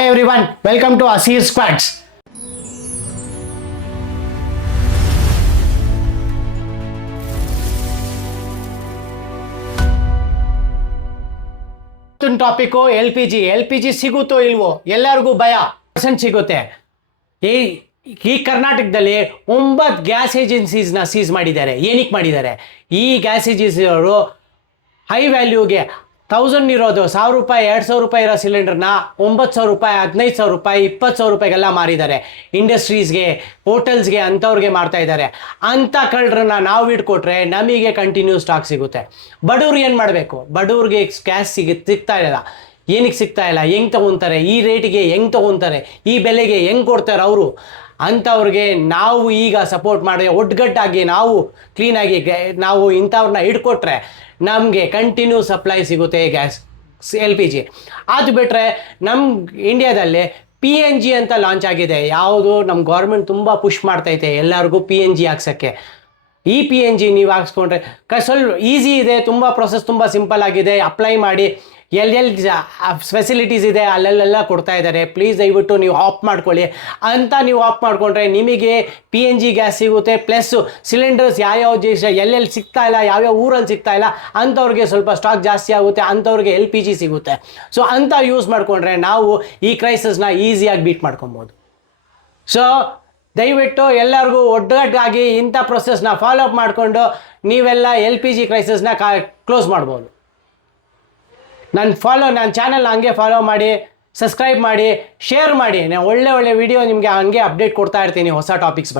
Hi everyone, welcome to Asir Squads. Topic L P G ಸಿಗುತ್ತೋ ಇಲ್ವೋ ಎಲ್ಲರಿಗೂ ಭಯ ಪರ್ಸೆಂಟ್ ಸಿಗುತ್ತೆ. ಈ ಕರ್ನಾಟಕದಲ್ಲಿ 9 ಗ್ಯಾಸ್ ಏಜೆನ್ಸೀಸ್ನ ಸೀಸ್ ಮಾಡಿದ್ದಾರೆ. ಏನಕ್ಕೆ ಮಾಡಿದ್ದಾರೆ? ಈ ಗ್ಯಾಸ್ ಏಜೆನ್ಸಿ ಅವರು ಹೈ ವ್ಯಾಲ್ಯೂಗೆ 1000 ಇರೋದು 1000 ರೂಪಾಯಿ 2000 ರೂಪಾಯಿ ಇರೋ ಸಿಲಿಂಡರ್ನ 9000 ರೂಪಾಯಿ 15000 ರೂಪಾಯಿ 20000 ರೂಪಾಯಿಗೆಲ್ಲ ಮಾರಿದ್ದಾರೆ. ಇಂಡಸ್ಟ್ರೀಸ್ಗೆ, ಹೋಟೆಲ್ಸ್ಗೆ ಅಂಥವ್ರಿಗೆ ಮಾಡ್ತಾ ಇದ್ದಾರೆ. ಅಂಥ ಕಳ್ಳರನ್ನ ನಾವು ಇಟ್ಕೊಟ್ರೆ ನಮಗೆ ಕಂಟಿನ್ಯೂ ಸ್ಟಾಕ್ ಸಿಗುತ್ತೆ. ಬಡವ್ರು ಏನು ಮಾಡಬೇಕು? ಬಡವ್ರಿಗೆ ಗ್ಯಾಸ್ ಸಿಗ್ತಾ ಇಲ್ಲ. ಏನಕ್ಕೆ ಸಿಗ್ತಾ ಇಲ್ಲ? ಹೆಂಗೆ ತೊಗೊತಾರೆ? ಈ ರೇಟಿಗೆ ಹೆಂಗೆ ತೊಗೊತಾರೆ? ಈ ಬೆಲೆಗೆ ಹೆಂಗೆ ಕೊಡ್ತಾರೆ ಅವರು? ಅಂಥವ್ರಿಗೆ ನಾವು ಈಗ ಸಪೋರ್ಟ್ ಮಾಡಿ ಒಡ್ಗಟ್ಟಾಗಿ ನಾವು ಕ್ಲೀನಾಗಿ ನಾವು ಇಂಥವ್ರನ್ನ ಹಿಡ್ಕೊಟ್ರೆ ನಮಗೆ ಕಂಟಿನ್ಯೂ ಸಪ್ಲೈ ಸಿಗುತ್ತೆ ಗ್ಯಾಸ್ ಎಲ್ ಪಿ ಜಿ. ಅದು ಬಿಟ್ಟರೆ ನಮ್ಮ ಇಂಡಿಯಾದಲ್ಲಿ PNG ಅಂತ ಲಾಂಚ್ ಆಗಿದೆ. ಯಾವುದು ನಮ್ಮ ಗೌರ್ಮೆಂಟ್ ತುಂಬ ಪುಷ್ ಮಾಡ್ತೈತೆ ಎಲ್ಲರಿಗೂ PNG ಹಾಕ್ಸೋಕ್ಕೆ. ಈ PNG ನೀವು ಹಾಕ್ಸ್ಕೊಂಡ್ರೆ ಸ್ವಲ್ಪ ಈಸಿ ಇದೆ, ತುಂಬ ಪ್ರೊಸೆಸ್ ತುಂಬ ಸಿಂಪಲ್ ಆಗಿದೆ. ಅಪ್ಲೈ ಮಾಡಿ ಎಲ್ಲೆಲ್ಲಿ ಫೆಸಿಲಿಟೀಸ್ ಇದೆ ಅಲ್ಲೆಲ್ಲ ಕೊಡ್ತಾ ಇದ್ದಾರೆ. ಪ್ಲೀಸ್ ದಯವಿಟ್ಟು ನೀವು ಆಫ್ ಮಾಡ್ಕೊಳ್ಳಿ ಅಂತ. ನೀವು ಆಫ್ ಮಾಡಿಕೊಂಡ್ರೆ ನಿಮಗೆ PNG ಗ್ಯಾಸ್ ಸಿಗುತ್ತೆ. ಪ್ಲಸ್ಸು ಸಿಲಿಂಡರ್ಸ್ ಯಾವ್ಯಾವ ದೇಶ ಎಲ್ಲೆಲ್ಲಿ ಸಿಗ್ತಾ ಇಲ್ಲ, ಯಾವ್ಯಾವ ಊರಲ್ಲಿ ಸಿಗ್ತಾ ಇಲ್ಲ ಅಂಥವ್ರಿಗೆ ಸ್ವಲ್ಪ ಸ್ಟಾಕ್ ಜಾಸ್ತಿ ಆಗುತ್ತೆ, ಅಂಥವ್ರಿಗೆ LPG ಸಿಗುತ್ತೆ. ಸೊ ಅಂಥ ಯೂಸ್ ಮಾಡಿಕೊಂಡ್ರೆ ನಾವು ಈ ಕ್ರೈಸಿಸ್ನ ಈಸಿಯಾಗಿ ಬೀಟ್ ಮಾಡ್ಕೊಬೋದು. ಸೊ ದಯವಿಟ್ಟು ಎಲ್ಲರಿಗೂ ಒಡ್ಡಗಟ್ಟಾಗಿ ಇಂಥ ಪ್ರೊಸೆಸ್ನ ಫಾಲೋ ಅಪ್ ಮಾಡಿಕೊಂಡು ನೀವೆಲ್ಲ LPG ಕ್ರೈಸಿಸ್ನ ಕ್ಲೋಸ್ ಮಾಡ್ಬೋದು. ನನ್ನ ಚಾನಲ್ನ ಹಂಗೆ ಫಾಲೋ ಮಾಡಿ, ಸಬ್ಸ್ಕ್ರೈಬ್ ಮಾಡಿ, ಶೇರ್ ಮಾಡಿ. ನಾನು ಒಳ್ಳೆ ವಿಡಿಯೋ ನಿಮಗೆ ಹಂಗೆ ಅಪ್ಡೇಟ್ ಕೊಡ್ತಾ ಇರ್ತೀನಿ ಹೊಸ ಟಾಪಿಕ್ಸ್ ಬಗ್ಗೆ.